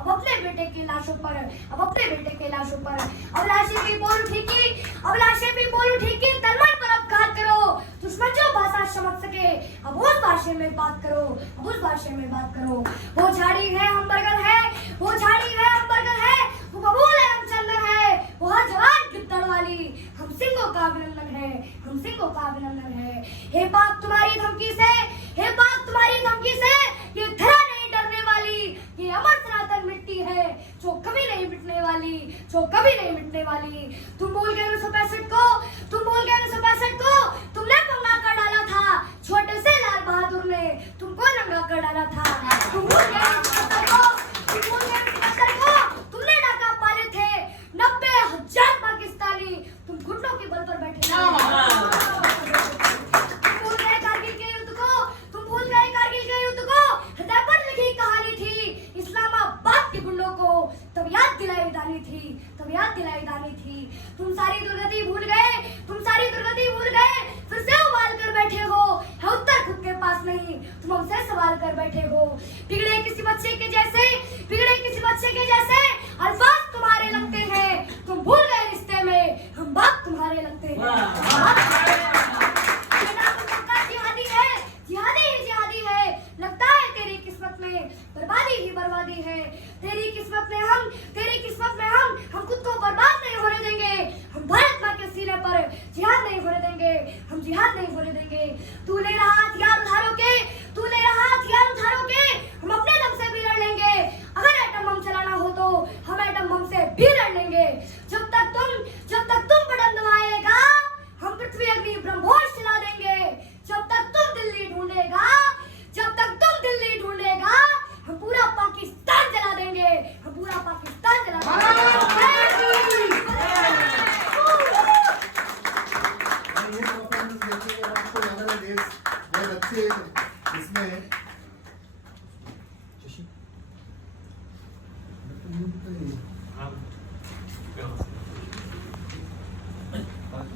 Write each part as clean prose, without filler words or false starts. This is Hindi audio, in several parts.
अब अपने बेटे की लाशों पर, अब अपने बेटे के लाशों पर। अब लाशें भी बोल उठी कि, अब लाशें भी बोल उठी कि तलवार पर अपघात करो, दुश्मन जो भाषा समझ सके अब उस भाषा में बात करो, अब उस भाषा में बात करो। वो झाड़ी है हम बरगद है, वो झाड़ी है हम बरगद है, वो बबूल है हम चंदन है, वो हर जवान गिद्दड़ वाली हम सिंहों का अभिनंदन है, हम सिंहों का अभिनंदन है। हे पाक तुम्हारी धमकी से, हे पाक तुम्हारी धमकी से, ये धरा नहीं डरने वाली, ये अमर सनातन मिट्टी है जो कभी नहीं मिटने वाली, जो कभी नहीं मिटने वाली। तुम भूल गए 1965 को, तुम भूल गए 1965 को, तुमने पंगा कर डाला था छोटे से लाल बहादुर ने तुमको नंगा कर डाला था। तुम भूल गए 1965 को, तुम भूल गए 1965 को, तुमने डाका पाले थे 90,000 पाकिस्तानी, तुम घुटनों के बल पर बैठे थे। तुम भूल गए कारगिल के युद्ध को, तुम भूल गए कारगिल के युद्ध को, हृदय पर लिखी कहानी थी इस्लामाबाद के गुंडों को तब याद दिलाई दानी थी, तब याद दिलाई दानी थी। तुम सारी दुर्गति भूल गए, तुम सारी दुर्गति भूल गए, फिर से उबाल कर बैठे हो, है उत्तर खुद के पास नहीं, तुम हमसे सवाल कर बैठे हो। बिगड़े किसी बच्चे के जैसे, बिगड़े किसी बच्चे के जैसे अल्फाज तुम्हारे लगते हैं, तुम भूल गए रिश्ते में हम बाप तुम्हारे लगते हैं। जिहादी है, जिहादी ही जिहादी है, लगता है तेरी किस्मत में बर्बादी ही बर्बादी है। तेरी किस्मत में हम, तेरी किस्मत में हम खुद को बर्बाद नहीं होने देंगे, हम भारत माँ के सीने पर जिहाद नहीं होने देंगे, हम जिहाद नहीं होने देंगे। तू ले रहा हथियार उधारों के, तू ले रहा हथियार उधारों के, हम अपने दम से भी लड़ लेंगे, अगर एटम बम चलाना हो तो हम एटम बम से भी लड़ लेंगे। जब तक तुम बटन दबाएगा हम पृथ्वी अग्नि ब्रह्मोस चला देंगे। जब तक तुम दिल्ली ढूंढेगा, जब तक तुम दिल्ली ढूंढेगा हम पूरा पाकिस्तान जला देंगे, हम पूरा पाकिस्तान जला देंगे। ये परफॉर्मेंस देखिए आपको लग रहा है देश बहुत अच्छे इसमें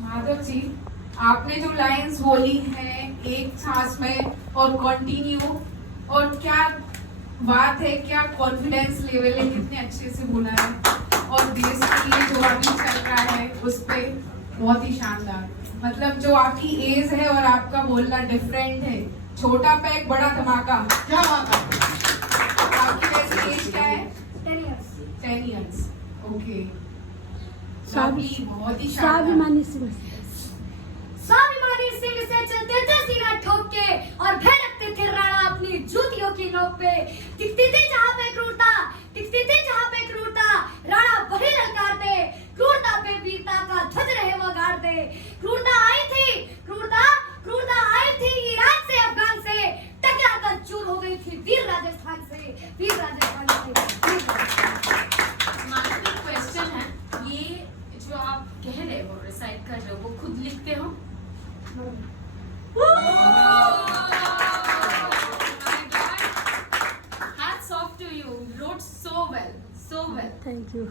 माधव जी, आपने जो लाइंस बोली हैं एक सांस में और कंटिन्यू, और क्या बात है, क्या कॉन्फिडेंस लेवल है, कितने अच्छे से बोला है, और देश के लिए जो अभी चल रहा है उस पे बहुत ही शानदार। मतलब जो आपकी एज है और आपका बोलना डिफरेंट है, छोटा पैक बड़ा धमाका। क्या बात है। आपकी वैसे एज क्या है? 10 years। ओके, बहुत ही स्वाभिमानी सिंह से चलते थे सीना ठोक के और भड़कते थे राणा अपनी जूतियों की नोक पे। टिकती थी जहाँ पे क्रूरता, टिकती थी जहाँ पे क्रूरता, राणा वही ललकारते, क्रूरता पे वीरता का ध्वज रहे वो गाड़ते। क्रूरता आई थी, क्रूरता आई थी ईरान से अफगान से, टकरा कर चूर हो गई थी वीर राजस्थान से, वीर राजस्थान से। क्वेश्चन है, ये जो आप कह रहे हो, रिसाइट कर रहे हो, वो खुद लिखते हो? Hats off to you, wrote so well, so well. Thank you.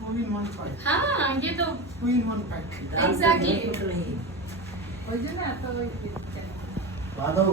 2 in 1 fight. हाँ, ये तो 2 in 1 fight. exactly. माधव